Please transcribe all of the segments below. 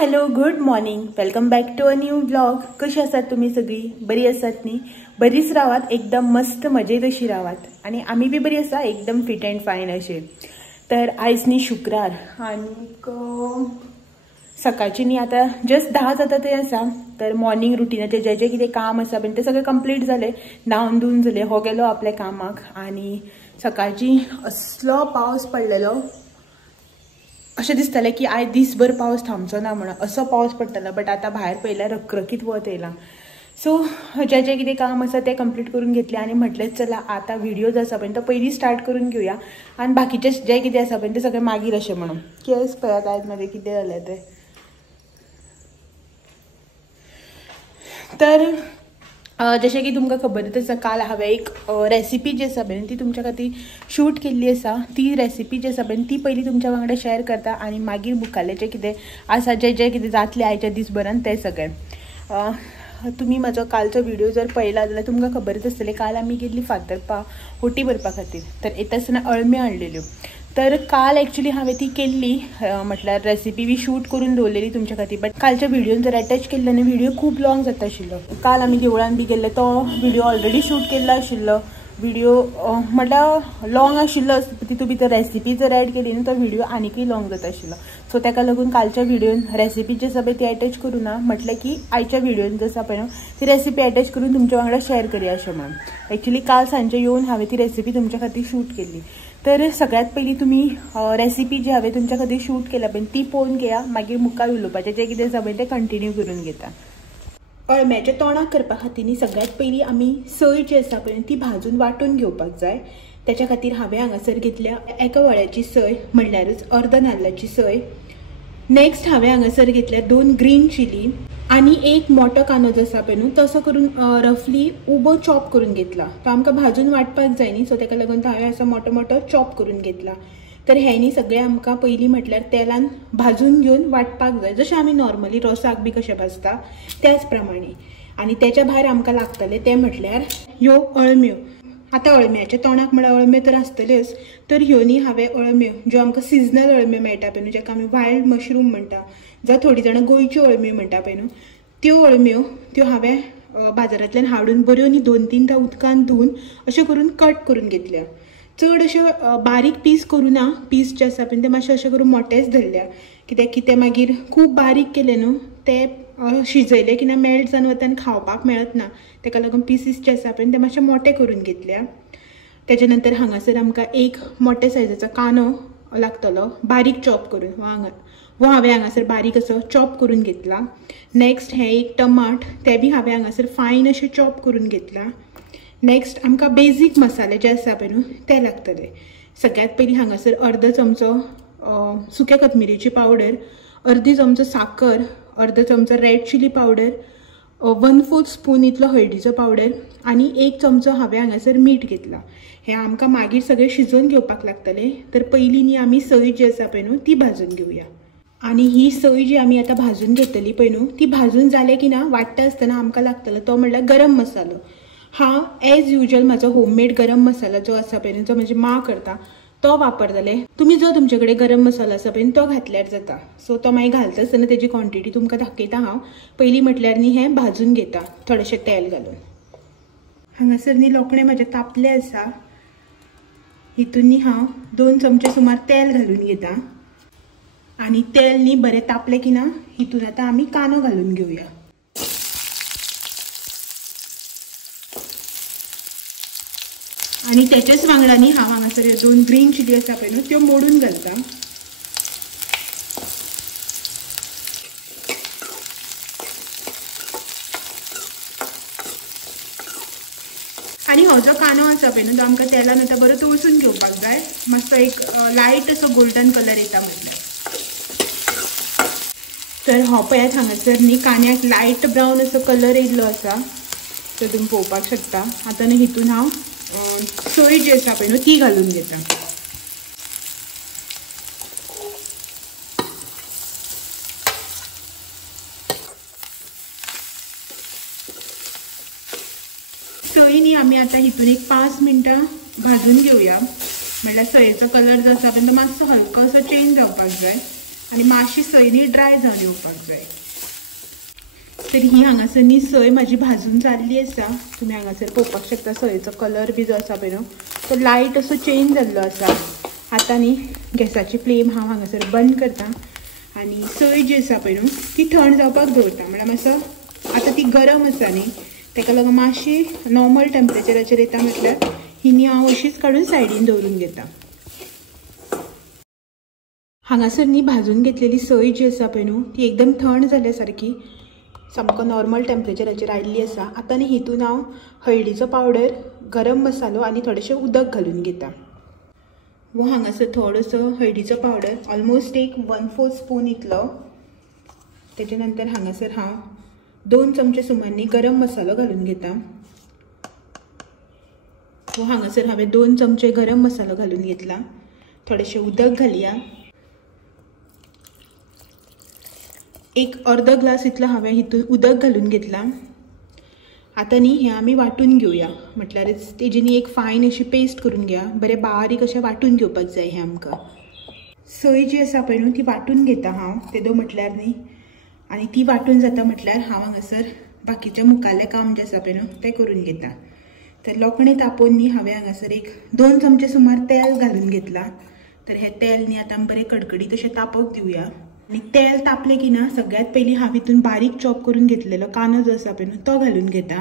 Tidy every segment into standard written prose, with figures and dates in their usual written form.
Hello good morning, welcome back to a new blog. कशी आसात तुम्ही सगळी? बरी आसात न्ही? बरीच रावात, एकदम मस्त मजेत अशी रावात. आणि आम्ही बी बरी आसा, एकदम फिट अँड फायन असे. तर आयज न्ही शुक्रार आणि सकाळची न्ही आता जस्ट 10 जाता ते आसा. तर मॉर्निंग रुटीनाचे जे जे कितें काम आसा पण ते सगळे कंप्लीट झाले. न्हावन धुवन झाले, हो गेलो आपल्या कामाक. आणि सकाळची असलो पावस पडलेलो, अशें दिसतालें की आयज दिसभर पावस थांबचो ना म्हणून. असो पावस पडटलो, बट आता भायर पळयल्यार रखरखीत वत येयला. सो जे जे कितें काम आसा ते कंप्लीट करून घेतले आणि म्हटलें चला आता व्हिडिओ जो आसा पळय तो पयलीं स्टार्ट करून घेवया आणि बाकीचे जे कितें आसा पळय ते सगळें मागीर अशें म्हणून. केस पळयात आयज म्हाजें कितें जालें तें. तर जशें की तुमकां खबरच आसा, काल हांवें एक रेसिपी जी आसा पळय ती तुमच्या खातीर शूट केल्ली आसा. ती रेसिपी जी आसा पळय ती पयलीं तुमच्या वांगडा शेअर करता आणि मागीर मुखाल्लें जें कितें आसा जें कितें जातलें आयच्या दिसभरान तें सगळें. तुम्ही म्हाजो कालचो व्हिडिओ जर पळयला जाल्यार तुमकां खबरच आसतलें, काल आमी गेल्ली फातर्पा होटी भरपा खातीर. तर येता आसतना अळम्यो हाडलेल्यो. तर काल ॲक्च्युली हांवें ती केल्ली, म्हटल्यार रेसिपी बी शूट करून दवरलेली तुमच्या खातीर. बट कालच्या व्हिडिओन जर अटॅच केल्लो न्ही व्हिडिओ खूब लॉंग जाता आशिल्लो. काल आमी देवळान बी गेल्ले, तो व्हिडिओ ऑलरेडी शूट केल्लो आशिल्लो. व्हिडिओ म्हटल्यार लॉंग आशिल्लो, तितून भितर रेसिपी जर ॲड केली न्ही तो व्हिडिओ आनीकय लॉंग जाता आशिल्लो. सो ताका लागून कालच्या व्हिडिओन रेसिपी जी आसा पळय ती अटॅच करूं ना. म्हटलें की आयच्या व्हिडिओन जो आसा पळय ती रेसिपी अटॅच करून तुमच्या वांगडा शेअर करया अशें म्हणून. ॲक्च्युली काल सांजे येवन हांवें ती रेसिपी तुमच्या खातीर शूट केल्ली. तर सगळ्यात पयलीं तुमी रेसिपी जी हांवें तुमच्या खातीर शूट केल्या पळय ती पळोवन घेया. मागीर मुखार उलोवपाचें जें कितें आसा पळय तें कंटिन्यू करून घेता. अळम्याचें तोंडाक करपा खातीर न्ही सगळ्यात पयलीं आमी सय जी आसा पळय ती भाजून वांटून घेवपाक जाय. त्याच्या खातीर हांवें हांगासर घेतल्या एका वळ्याची सय, म्हणल्यारच अर्द नाल्लाची सय. नेक्स्ट हांवें हांगासर घेतल्या 2 ग्रीन चिली आणि एक मोठो कांदो जो आसा पळय न्हू तसो करून रफली उबो चॉप करून घेतला. तो आमकां भाजून वाटपाक जाय न्ही, सो ताका लागून तो हांवें असो मोठो मोठो चॉप करून घेतला. तर हे न्ही सगळें आमकां पयलीं म्हटल्यार तेलान भाजून घेवन वाटपाक जाय, जशें आमी नॉर्मली रोसाक बी कशें भाजता त्याच प्रमाणे. आनी तेच्या भायर आमकां लागतलें तें म्हटल्यार ह्यो अळम्यो. आतां अळम्याच्या तोंडाक म्हळ्यार अळम्यो तर आसतल्योच. तर ह्यो न्ही हांवें अळम्यो ज्यो आमकां सिजनल अळम्यो मेळटा पळय न्हू, जाका आमी वायल्ड मशरूम म्हणटा, जावं थोडी जाणां गोंयच्यो अळम्यो म्हणटा पळय न्हू, त्यो अळम्यो त्यो हांवें बाजारांतल्यान हाडून बऱ्यो न्ही 2-3 उदकान धुवन अशें करून कट करून घेतल्या. चड अशें बारीक पीस करूं ना. पीस जे आसा पळय ते मातशें अशें करून मोठेच धरल्या, कित्याक की ते मागीर खूब बारीक केले न्हू ते शिजयले की ना मेल्ट जावन वता आनी खावपाक मेळत ना. ताका लागून पीसीस जे आसा पळय ते मातशे मोठे करून घेतल्या. तेच्या नंतर हांगासर आमकां एक मोठ्या सायजाचो कांदो लागतलो बारीक चॉप करून, वो हांवें हांगासर बारीक असो चॉप करून घेतला. नेक्स्ट हें एक टमाट, तें बी हांवें हांगासर फायन अशें चॉप करून घेतला. नेक्स्ट आमकां बेजीक मसाले जे आसा पळय न्हू ते लागतले. सगळ्यात पयलीं हांगासर अर्द चमचो सुक्या कोथमिरेची पावडर, अर्दी चमचो साखर, अर्द चमचो रेड चिली पावडर, 1/4 स्पून इतलो हळदीचो पावडर आनी 1 चमचो हांवें हांगासर मीठ घेतला. हें आमकां मागीर सगळें शिजोवन घेवपाक लागतलें. तर पयलीं न्ही आमी सय जी आसा पळय न्हू ती भाजून घेवया. आनी ही सय जी आमी आतां भाजून घेतली पळय न्हू ती भाजून जालें की ना वाटता आसतना आमकां लागतलो तो म्हणल्यार गरम मसालो. हांव एज युजल म्हाजो होममेड गरम मसाला जो आसा पळय न्हू जो म्हजी मां करता तो वापरतले. तुमी जो तुमचे कडेन गरम मसालो आसा पळय तो घातल्यार जाता. सो तो मागीर घालता आसतना तेजी क्वॉन्टिटी तुमकां दाखयता हांव. पयलीं म्हटल्यार न्ही हें भाजून घेता थोडेशें तेल घालून. हांगासर न्ही लोकणें म्हाजे तापले आसा. हितून न्ही हांव 2 चमचे सुमार तेल घालून घेता. आनी तेल न्ही बरें तापलें की ना हितून आतां आमी कांदो घालून घेवया. आनी तेच्याच वांगडा न्ही हांव हांगासर 2 ग्रीन चिली आसा पळय न्हू त्यो मोडून घालता. आनी हो जो कांदो आसा पळय न्हू तो आमकां तेलान आतां बरो तळसून घेवपाक जाय. मातसो एक लायट असो गोल्डन कलर येता म्हटल्यार. तर हो पळयात हांगासर न्ही कांद्याक लायट ब्रावन असो कलर येयल्लो आसा, तो तुमी पळोवपाक शकता. आतां न्ही हितून हांव सय जी आसा पळय न्हू ती घालून घेता. सय न्ही आमी आतां हितून एक 5 मिनटां भाजून घेवया. म्हणल्यार सयेचो कलर जो आसा पळय तो मातसो हलको असो चेंज जावपाक जाय. आणि मातशी सय न्ही ड्राय जावन येवपाक जाय। तर ही हांगासर न्ही सय माझी भाजून जाल्ली आसा। तुम्ही हांगासर पळोवपाक शकता सयेचो कलर बी जो आसा पळय न्हू तो लायट असो चेंज जाल्लो आसा। आतां न्ही गॅसाची फ्लेम हांव हांगासर बंद करता आनी सय जी आसा पळय न्हू ती थंड जावपाक दवरता। म्हळ्यार मातसो आतां ती गरम आसा न्ही ताका लागून मातशी नॉर्मल टेम्परेचराचेर येता म्हटल्यार ही न्ही हांव अशीच काडून सायडीन दवरून घेता। हांगासर न्ही भाजून घेतलेली सय जी आसा पळय न्हू ती एकदम थंड जाल्या सारकी सामको नॉर्मल टेम्परेचराचेर आयिल्ली आसा। आतां न्ही हितून हांव हळदीचो पावडर, गरम मसालो आनी थोडेंशें उदक घालून घेता। वो हांगासर थोडोसो हळदीचो पावडर ऑलमोस्ट एक 1/4 स्पून इतलो। तेजे नंतर हांगासर हांव 2 चमचे सुमार गरम मसालो घालून घेता। वो हांगासर हांवें 2 चमचे गरम मसालो घालून घेतला। थोडेंशें उदक घालया। एक अर्दो ग्लास इतलो हांवें हितून उदक घालून घेतला। आतां न्ही हें आमी वांटून घेवया म्हटल्यारच तेजी न्ही एक फायन अशी पेस्ट करून घेवया। बरें बारीक अशें वांटून घेवपाक जाय हें आमकां। सय जी आसा पळय न्हू ती वांटून घेता हांव तेदो म्हटल्यार न्ही आनी ती वांटून जाता म्हटल्यार हांव हांगासर बाकीचें मुखाल्लें काम जें आसा पळय न्हू तें करून घेता। तर लोकणें तापोवन न्ही हांवें हांगासर एक 2 चमचे सुमार तेल घालून घेतला। तर हें तेल न्ही आतां बरें कडकडीत अशें तापोवंक दिवया। आनी तेल तापलें की ना सगळ्यात पयलीं हांव हितून बारीक चॉप करून घेतलेलो कांदो जो आसा पळय न्हू तो घालून घेता।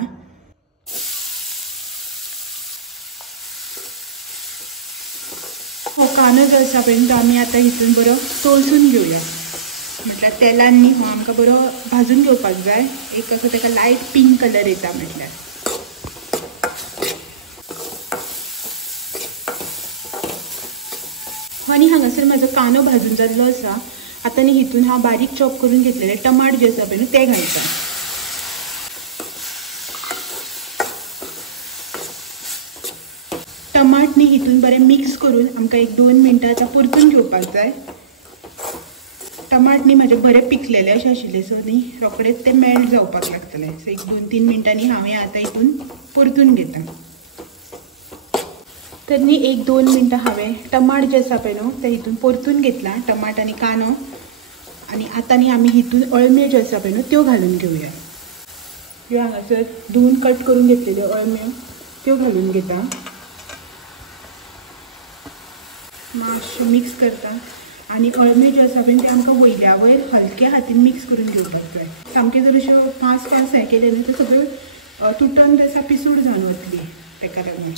हो कांदो जो आसा पळय तो आमी आतां हितून बरो तळसून घेवया। म्हटल्यार तेलान न्ही हो आमकां बरो भाजून घेवपाक जाय। एक असो ताका लायट पिंक कलर येता म्हटल्यार। आनी हांगासर म्हाजो कांदो भाजून जाल्लो आसा। आतां न्ही हितून हांव बारीक चॉप करून घेतलेले टमाट जे आसा पळय न्हू ते घालता। टमाट न्ही हितून बरें मिक्स करून आमकां एक 2 मिनटां आतां परतून घेवपाक जाय। टमाट न्ही म्हाजे बरें पिकलेले अशें आशिल्ले सो न्ही रोखडेच ते मेल्ट जावपाक लागतले। सो एक 2-3 मिनटांनी हांवें आतां हितून परतून घेता। तर न्ही एक 2 मिनटां हांवें टमाट जे आसा पळय न्हू ते हितून परतून घेतला टमाट आनी कांदो। आनी आतां न्ही आमी हितून अळम्यो ज्यो आसा पळय न्हू त्यो घालून घेवया। ह्यो हांगासर धुवन कट करून घेतलेल्यो अळम्यो त्यो घालून घेता। मातशें मिक्स करता आनी अळम्यो ज्यो आसा पळय त्यो आमकां वयल्या वयर हलक्या हातीन मिक्स करून घेवपाक जाय। सामके जर अश्यो फास्ट हें केलें न्हू त्यो सगळ्यो तुटन आसा पिसूड जावन वतली ताका लागून।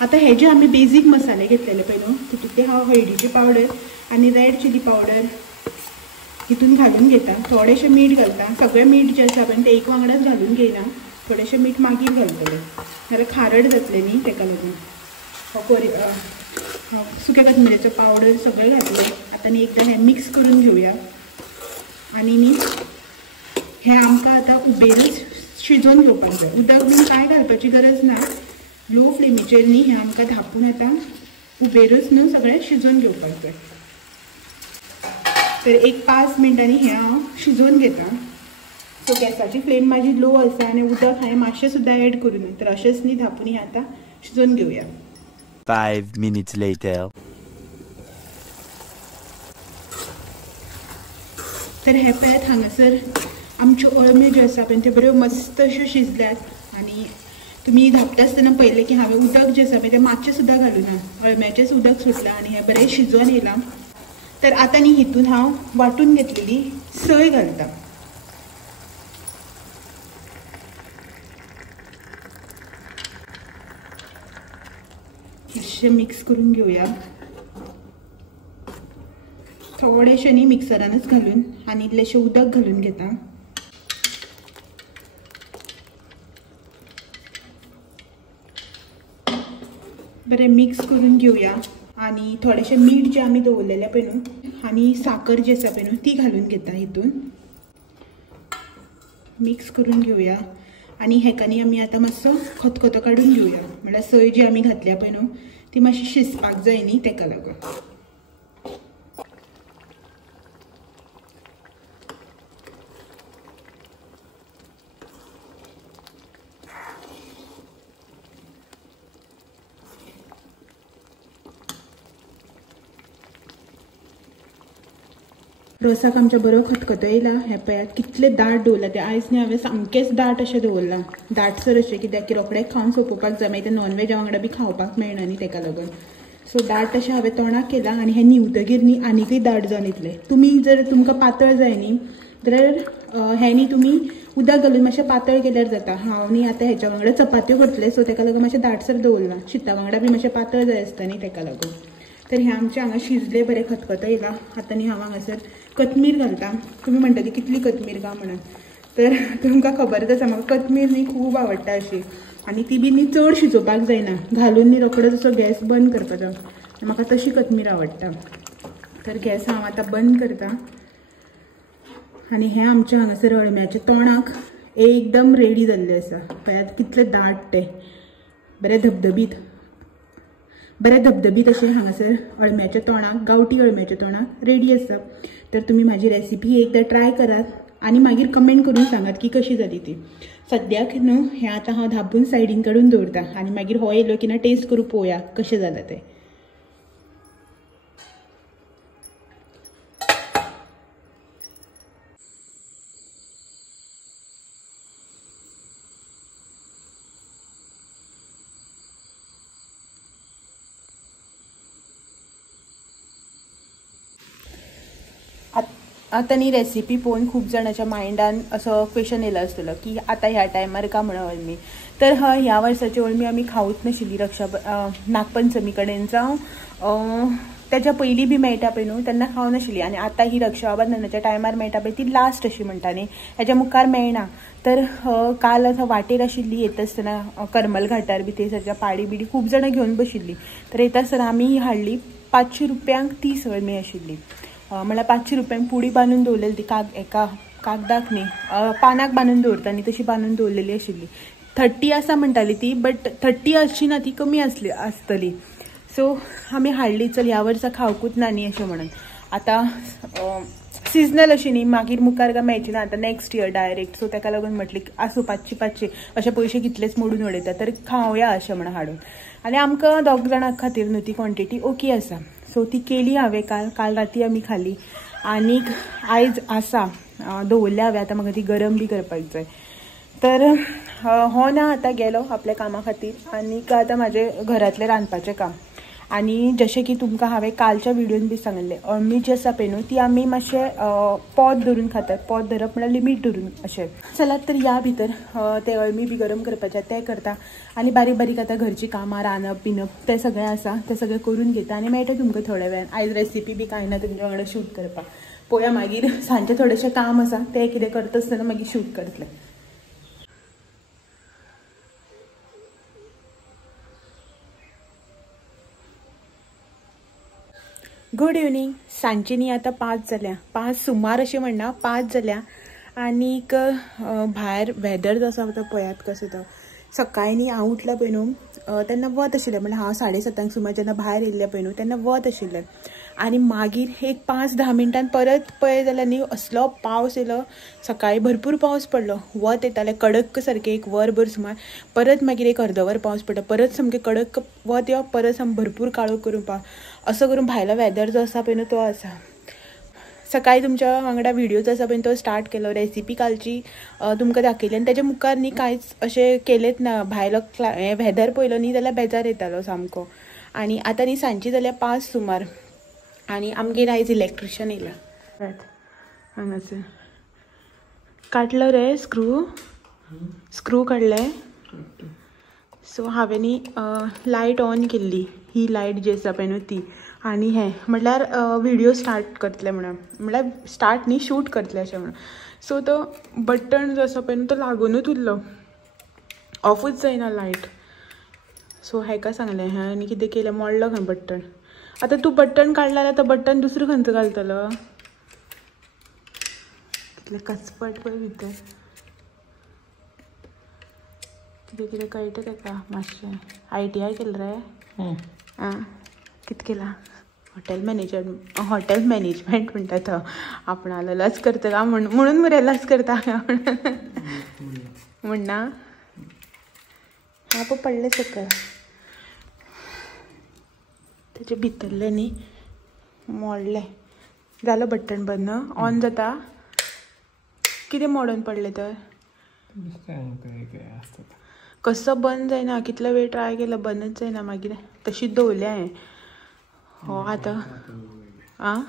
आतां हे जे आमी बेजीक मसाले घेतलेले पळय न्हू तितून ते हांव हळदीची पावडर आनी रेड चिली पावडर हितून घालून घेता। थोडेशें मीठ घालता। सगळें मीठ जें आसा पळय तें एक वांगडाच घालून घेयना। थोडेशें मीठ मागीर घालतलें नाल्यार खारट जातलें न्ही ताका लागून। सुक्या कोथमिरेचो पावडर सगळें घातलें। आतां न्ही एकदां हें मिक्स करून घेवया। आनी न्ही हें आमकां आतां उबेरच शिजोवन घेवपाक जाय। उदक बीन कांय घालपाची गरज ना। लो फ्लेमीचेर न्ही हें आमकां धांपून आतां उबेरच न्हू सगळें शिजोवन घेवपाक जाय। तर एक 5 मिनटांनी हें हांव शिजोवन घेता। सो गॅसाची फ्लेम म्हाजी लो आसा आनी उदक हांवें मातशें सुद्दां एड करूना। तर अशेंच न्ही धांपून हें आतां शिजोवन घेवया। 5 minutes later. तर हे पळयात हांगासर आमच्यो अळम्यो ज्यो आसा पळय त्यो बऱ्यो मस्त अश्यो शिजल्यात। आनी तुमी धांपता आसतना पळयलें की हांवें उदक जें आसा पळय तें मातशें सुद्दां घालूना। अळम्याचेंच उदक सुटलां आनी हें बरें शिजोवन येयलां। तर आतां न्ही हितून हांव वांटून घेतलेली सय घालता। मातशें मिक्स करून घेवया। थोडेशें न्ही मिक्सरानच घालून आनी इल्लेशें उदक घालून घेता। बरें मिक्स करून घेवया। आनी थोडेशें मीठ जें आमी दवरलेलें पळय न्हू आनी साकर जी आसा पळय न्हू ती घालून घेता हितून। मिक्स करून घेवया आनी हेका न्ही आमी आतां मातसो खतखतो काडून घेवया। म्हळ्यार सय जी आमी घातल्या पळय न्हू ती मातशी शिजपाक जाय न्ही ताका लागून। रोसाक आमच्या बरो खतखतो हे पळयात कितले दाट दवरला ते आयज न्ही हांवें सामकेंच दाट अशें दवरला दाटसर अशें कित्याक की रोखडेंच खावन सोंपोवपाक जाय मागीर ते नॉनवेजा वांगडा बी खावपाक मेळना न्ही ताका लागून सो दाट अशें हांवें तोंडाक केलां आनी हें न्हिवतकीर न्ही आनीकय दाट जावन येतलें तुमी जर तुमकां पातळ जाय न्ही जाल्यार हें न्ही तुमी उदक घालून मातशें पातळ केल्यार जाता हांव न्ही आतां हेच्या वांगडा चपात्यो करतलें सो ताका लागून मातशें दाटसर दवरलां शिता वांगडा बी मातशें पातळ जाय आसता न्ही ताका लागून तर हें आमचें हांगा शिजलें बरें खतखतो येयलां आतां न्ही हांव हांगासर कोथमीर घालता तुमी म्हणटली कितली कोथमीर काय म्हणून तर तुमकां खबरच आसा म्हाका कोथमीर न्ही खूब आवडटा अशी आनी ती बी न्ही चड शिजोवपाक जायना घालून न्ही रोखडोच असो गॅस बंद करपाचो म्हाका तशी कोथमीर आवडटा तर गॅस हांव आतां बंद करता आनी हें आमचें हांगासर अळम्याच्या तोंडाक एकदम रेडी जाल्लें आसा पळयात कितलें दाट तें बरें धबधबीत अशें हांगासर अळम्याच्या तोंडाक गांवठी अळम्याच्या तोंडाक रेडी आसा तर तुमी म्हाजी रेसिपी एकदां ट्राय करात आनी मागीर कमेंट करून सांगात की कशी जाली ती सद्याक न्हू हें आतां हांव धांपून सायडीन काडून दवरता आनी मागीर हो येयलो की ना टेस्ट करून पळोवया कशें जालां तें आता न्ही रेसिपी पळोवन खूब जाणांच्या मायंडान असो क्वेश्चन येयलो आसतलो की आतां ह्या टायमार का म्हणून अळमी तर ह्या वर्साची अळमी आमी खावूच नाशिल्ली नागपंचमी कडेन जावं तेच्या पयलीं बी मेळटा पळय न्हू तेन्ना खावं नाशिल्ली आनी आतां ही रक्षाबंधनाच्या टायमार मेळटा पळय ती लास्ट अशी म्हणटा न्ही हेच्या मुखार मेळना तर काल आतां वाटेर आशिल्ली येता आसतना करमल घाटार बी थंयसरच्या पाडी बिडी खूब जाणां घेवन बशिल्ली तर येता आसतना आमी हाडली 500 रुपयांक 30 अळमी आशिल्ली म्हळ्यार 500 रुपयांक पुडी बांदून दवरलेली ती एका कागदाक न्ही पानाक बांदून दवरता न्ही तशी बांदून दवरलेली आशिल्ली 30 आसा म्हणटाली ती बट 30 आसची ना ती कमी आसतली सो आमी हाडली चल ह्या वर्सा खावकूच ना न्ही अशें म्हणून आतां सिजनल अशी न्ही मागीर मुखार काय मेळची ना आतां नेक्स्ट इयर डायरेक्ट सो ताका लागून म्हटली आसूं 500 अशे पयशे कितलेच मोडून उडयता तर खावया अशें म्हणून हाडून आनी आमकां दोग जाणां खातीर न्हू ती क्वॉन्टिटी ओके आसा सो ती केली हांवें काल राती आमी खाली आनीक आयज आसा दवरल्या हांवें आतां म्हाका ती गरम बी करपाक जाय तर हो ना आतां गेलो आपल्या कामा खातीर आनीक आतां म्हाजें घरांतलें रांदपाचें काम आनी जशें की तुमकां हांवें कालच्या विडियोन बी सांगलें अळमी जी आसा पळय न्हू ती आमी मातशें पोत धरून खातात पोत धरप म्हळ्यार लिमीट धरून अशें चलात तर ह्या भितर ते अळमी बी गरम करपाचें तें करता आनी बारीक बारीक आतां घरचीं कामां रांदप पिनप तें सगळें आसा तें सगळें करून घेता आनी मेळटा तुमकां थोड्या वेळान आयज रेसिपी बी कांय ना तुमच्या वांगडा शूट करपाक पळोवया मागीर सांजचें थोडेंशें काम आसा तें कितें करता आसतना मागीर शूट करतलें गुड इवनिंग सांजची न्ही आतां 5 जाल्या 5 सुमार अशें म्हणना 5 जाल्या आनीक भायर वेदर जो आसा तो पळयात कसो तो सकाळीं न्ही हांव उठलां पळय न्हू तेन्ना वत आशिल्लें म्हळ्यार हांव 7:30 सुमार जेन्ना भायर येयल्लें पळय न्हू तेन्ना वत आशिल्लें आनी मागीर एक 5-10 मिनटान परत पळय जाल्यार न्ही असलो पावस येयलो सकाळीं भरपूर पावस पडलो वत येतालें कडक सारकें एक वरभर सुमार परत मागीर एक अर्दवर पावस पडटा परत सामकें कडक वत येवप परत सामकें भरपूर काळोख करून असो करून भायलो वेदर जो आसा पळय न्हू तो आसा सकाळीं तुमच्या वांगडा व्हिडिओ जो आसा पळय तो स्टार्ट केलो रेसिपी कालची तुमकां दाखयली आनी तेच्या मुखार न्ही कांयच अशें केलेंच ना भायलो हें वेदर पळयलो न्ही जाल्यार बेजार येतालो सामको आनी आतां न्ही सांजची जाल्यार 5 सुमार आनी आमगेर आयज इलेक्ट्रिशियन येयला हांगासर काडलो रे स्क्रू काडले सो हांवें न्ही लायट ऑन केल्ली ही लायट जी आसा पळय न्हू ती आनी हें म्हटल्यार व्हिडिओ स्टार्ट करतलें म्हळ्यार स्टार्ट न्ही शूट करतलें अशें म्हणून सो तो बटन जो आसा पळय न्हू तो लागूनूच उरलो ऑफूच जायना लायट सो हेका सांगलें हांवें आनी कितें केलें मोडलो खंय बटन आतां तूं बटन काडला जाल्यार तो बटन दुसरो खंयचो घालतलो कितलें कचपट पळय भितर कितें कळटा ताका मातशें ITI केलें रे आं कितें केलां हॉटेल मॅनेजमेंट म्हणटा तो आपणालो लज करता का म्हणून मरे लज करता म्हणना हा पडलें सकयल तेजे भितरलें न्ही मोडलें झालं बटन बंद ऑन जाता किती मोडून पडले तर कसं बंद जायना कितला वेळ ट्राय केला बंदच जायना मागीर तशीच दवरली हांवें हो आता आं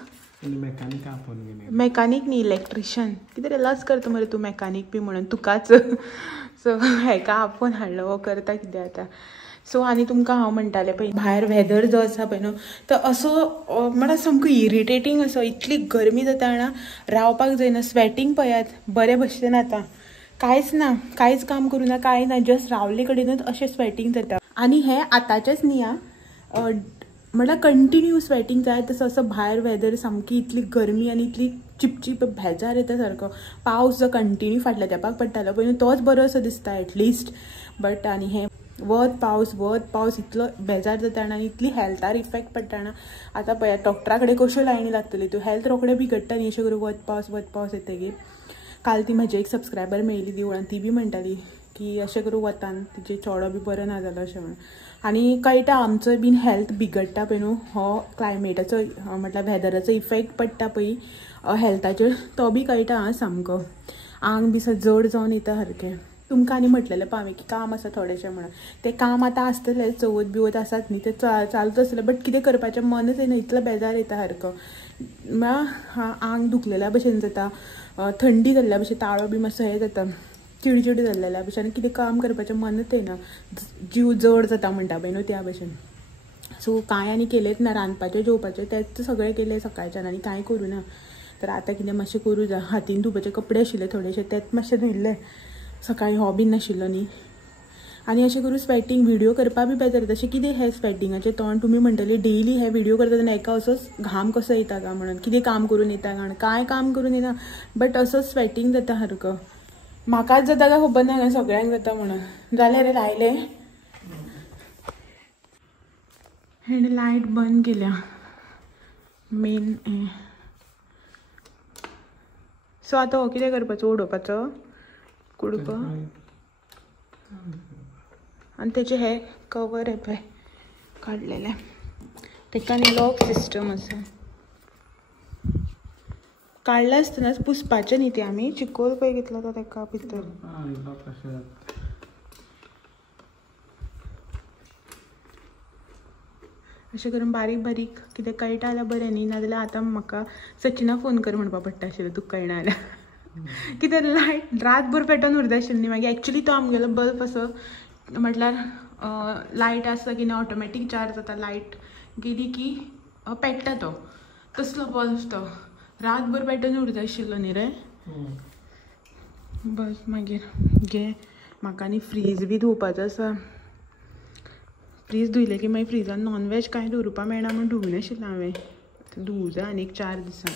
मेकॅनिक न्ही इलेक्ट्रिशियन कितें लज करता मरे तूं मेकॅनिक बी म्हणून तुकाच सो हेका आपोवन हाडलो हो करता कितें आतां सो आनी तुमकां हांव म्हणटालें पळय भायर वेदर जो आसा पळय न्हू तो असो म्हणल्यार सामको इरिटेटींग असो इतली गरमी जाता जाणा रावपाक जायना स्वेटींग पळयात बरे भशेन आतां कांयच ना कांयच काम करूना कांय ना जस्ट रावले कडेनूच अशें स्वेटींग जाता आनी हें आतांचेंच न्ही आं म्हणल्यार कंटिन्यू स्वेटींग जाय तसो असो भायर वेदर सामकी इतली गरमी आनी इतली चिपचिप भेजार येता सारको पावस जो कंटिन्यू फाटल्या तेंपाक पडटालो पळय तोच बरो असो दिसता एटलिस्ट बट आनी हें वत पावस इतलो बेजार जाता आनी इतली हेल्थार इफेक्ट पडटा ना आतां पळय डॉक्टरा कडेन कश्यो लायनी लागतली तूं हेल्थ रोखडें बिगडटा न्ही अशें करून वत पावस येतकीर काल ती म्हजी एक सबस्क्रायबर मेळिल्ली देवळान ती बी म्हणटाली की अशें करून वतान तिचे चेडो बी बरो ना जालो अशें म्हणून आनी कळटा आमचो बीन हेल्थ बिगडटा पळय न्हू हो क्लायमेटाचो म्हटल्यार वेदराचो इफेक्ट पडटा पळय हेल्थाचेर तो बी कळटा आं सामको आंग बी जड जावन येता सारकें तुमकां आनी म्हटलेलें हांवें की काम आसा थोडेशें म्हणून तें काम आतां आसतलें चवथ बिवत आसात न्ही तें चालूच आसतलें बट कितें करपाचें मनच येना इतलो बेजार येता सारको म्हळ्यार आंग दुखलेल्या भशेन जाता थंडी जाल्ल्या भशेन ताळो बी मातसो हें जाता चिडचिड जाल्ल्या भशेन कितें काम करपाचें मनच येना जीव जड जाता म्हणटा पळय न्हू त्या भशेन सो कांय आनी केलेंच ना रांदपाचें जेवपाचें तेंच सगळें केलें सकाळच्यान आनी कांय करूं ना तर आतां कितें मातशें करूं जाय हातीन धुवपाचे कपडे आशिल्ले थोडेशे तेच मातशें धुयल्ले सकाळीं हो बीन नाशिल्लो न्ही आनी अशें करून स्वेटींग व्हिडिओ करपा बी बेजार येता अशें कितें हें स्वेटींगाचें तोंड तुमी म्हणटली डेली हे व्हिडिओ करता तेन्ना एका असोच घाम कसो येता काय म्हणून कितें काम करून येता काय कांय काम करून येना बट असोच स्वेटींग जाता सारको म्हाकाच जाता काय खबर ना सगळ्यांक जाता म्हणून जालें रे लायलें हेणें लायट बंद केल्या मेन हें सो आतां हो कितें करपाचो उडोवपाचो कुडको आनी तेजें हें कवर हें पळय काडलेलें तेका आनी लॉक सिस्टम आसा काडलें आसतनाच पुसपाचें न्ही तें आमी चिकोल पळय घेतलो तो तेका भितर अशें करून बारीक बारीक कितें कळटा जाल्यार बरें न्ही नाजाल्यार आतां म्हाका सचिना फोन कर म्हणपा पडटा आशिल्लें तुका कळना जाल्यार कितें लायट रातभर पेटोवन उरता आशिल्ली न्ही मागीर एक्चुली तो आमगेलो बल्ब असो म्हटल्यार लायट आसता की ना ऑटोमॅटीक चार्ज जाता लायट गेली की पेट्टा तो तसलो बल्ब तो रातभर पेटोवन उरता आशिल्लो न्ही रे बस मागीर घे म्हाका आनी फ्रीज बी धुवपाचो आसा फ्रीज धुयलें की मागीर फ्रिजान नॉनवेज कांय दवरुपा मेळना म्हूण धुवूं नाशिल्लें हांवें धुवूं जाय आनी 4 दिसां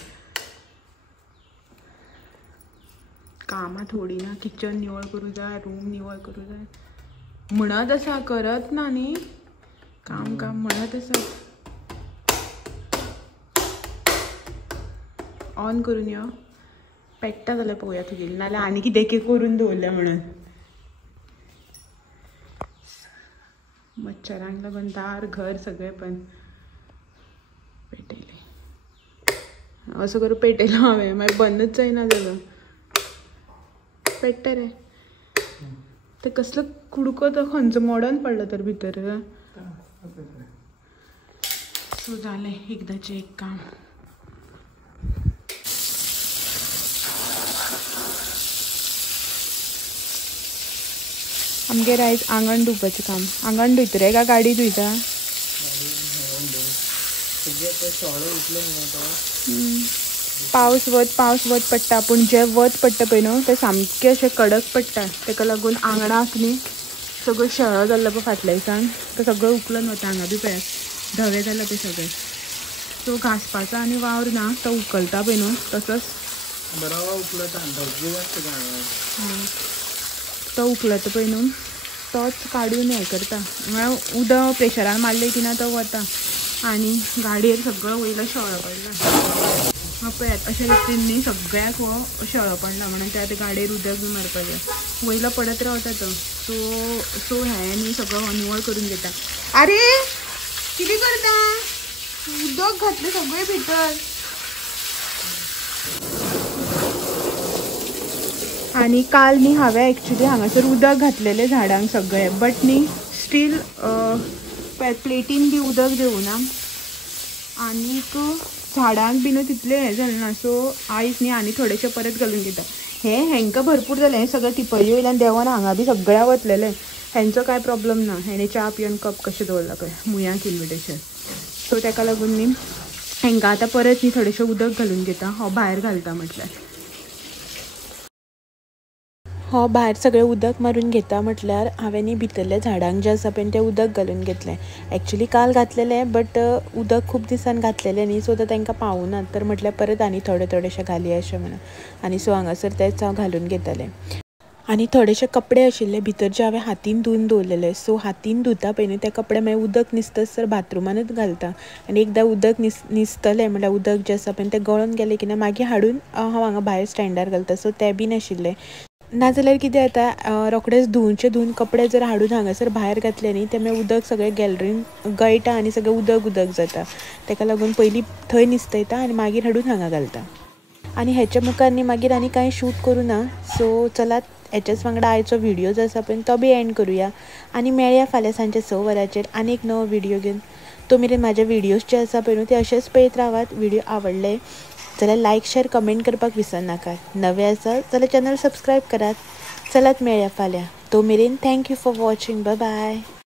कामां थोडी ना किचन निवळ करूं जाय रूम निवळ करूं जाय म्हणत आसा करत ना न्ही काम काम म्हणत आसा ऑन करून यो पेट्टा जाल्यार पळोवया तुगेली नाल्यार आनी कितें करून दवरलें म्हणून मच्छरांक लागून दार घर सगळें पण पेटयलें असो करून पेटयलो हांवें मागीर बंदच जायना जालो पेट्टा रे ते कसलो कुडको तो खंयचो मोडोन पडलो तर भितर सो जालें एकदाचें एक काम आमगेर आयज आंगण धुवपाचें काम आंगण धुयता रे काय गाडी धुयता पावस वत पडटा पूण जे वत पडटा पळय न्हू ते सामकें अशें कडक पडटा तेका लागून आंगणाक न्ही सगळो शेळो जाल्लो पळय फाटल्या दिसान तो सगळो उखलून वता हांगा बी पळयात धवे जाला ते सगळे सो घासपाचो आनी वावर ना तो उखलता पळय न्हू तसोच तो उखलता पळय न्हू तोच काडून हें करता म्हळ्यार उदक प्रेशरान मारलें की ना तो वता आनी गाडयेर सगळो वयलो शेळो पडला पळयात अशें रितीन न्ही सगळ्याक हो शेळो पडला म्हणून ते आतां गाडयेर उदक बी मारपाचें वयलो पडत रावता तो सो हें न्ही सगळो निवळ करून घेता आरे कितें करता उदक घातलें सगळें भितर आणि काल न्ही हांवें एक्चुली हांगासर उदक घातलेलें झाडांक सगळे, बट न्ही स्टील प्लेटीन बी उदक देवना आनीक झाडांक बी तितलें हें जालें ना. सो आयज न्ही आनी थोडेशें परत घालून घेता. हेंका भरपूर जालें, हें सगळें तिपळी वयल्यान देंवन हांगा बी सगळ्या वतलेलें. हेंचो कांय प्रॉब्लम ना. हेणे च्या पिवन कप कशें दवरला पळय मुयां इन्विटेशन. सो ताका लागून न्ही हेंका आतां परत न्ही थोडेशें उदक घालून घेता. हांव भायर घालता म्हटल्यार भायर सगळें उदक मारून घेता म्हटल्यार हांवें न्ही भितरल्या झाडांक जें आसा पळय तें उदक घालून घेतलें. एक्चुली काल घातलेलें, बट उदक खूब दिसान घातलेलें न्ही, सो तांकां पावूना. तर म्हटल्यार परत आनी थोडेशें घालया अशें म्हणून. आनी सो हांगासर तेंच हांव घालून घेतलें. आनी थोडेशे कपडे आशिल्ले भितर जे हांवें हातीन धुवन दवरलेले. सो हातीन धुता पळय न्ही ते कपडे मागीर उदक न्हिजतसर बाथरुमानूच घालता. आनी एकदां उदक न्हिजतलें म्हटल्यार उदक जें आसा पळय तें गळोन गेलें की ना मागीर हाडून हांव हांगा भायर स्टँडार घालता. सो तें बी नाशिल्लें. नाजाल्यार कितें जाता, रोखडेच धुवन कपडे जर हाडून हांगासर भायर घातले न्ही ते मागीर उदक सगळें गॅलरीन गळटा आनी सगळें उदक जाता. ताका लागून पयलीं थंय न्हिजयता आनी मागीर हाडून हांगा घालता. आनी हेच्या मुखार न्ही मागीर आनी कांय शूट करूं ना. सो चलात हेच्याच वांगडा आयचो व्हिडिओ जो आसा पळय तो बी एंड करुया. आनी मेळया फाल्यां सांजचे 6 वरांचेर आनी एक नवो व्हिडिओ घेवन. तो मेरेन म्हाजे व्हिडिओज जे आसा पळय न्हू ते अशेंच पळयत रावात. व्हिडिओ आवडले जाल्यार लायक शेअर कमेंट करपाक विसरनाकात. नवे आसा जाल्यार चॅनल सबस्क्रायब करात. चलात मेळया फाल्यां. तो मेरेन thank you for watching. Bye bye.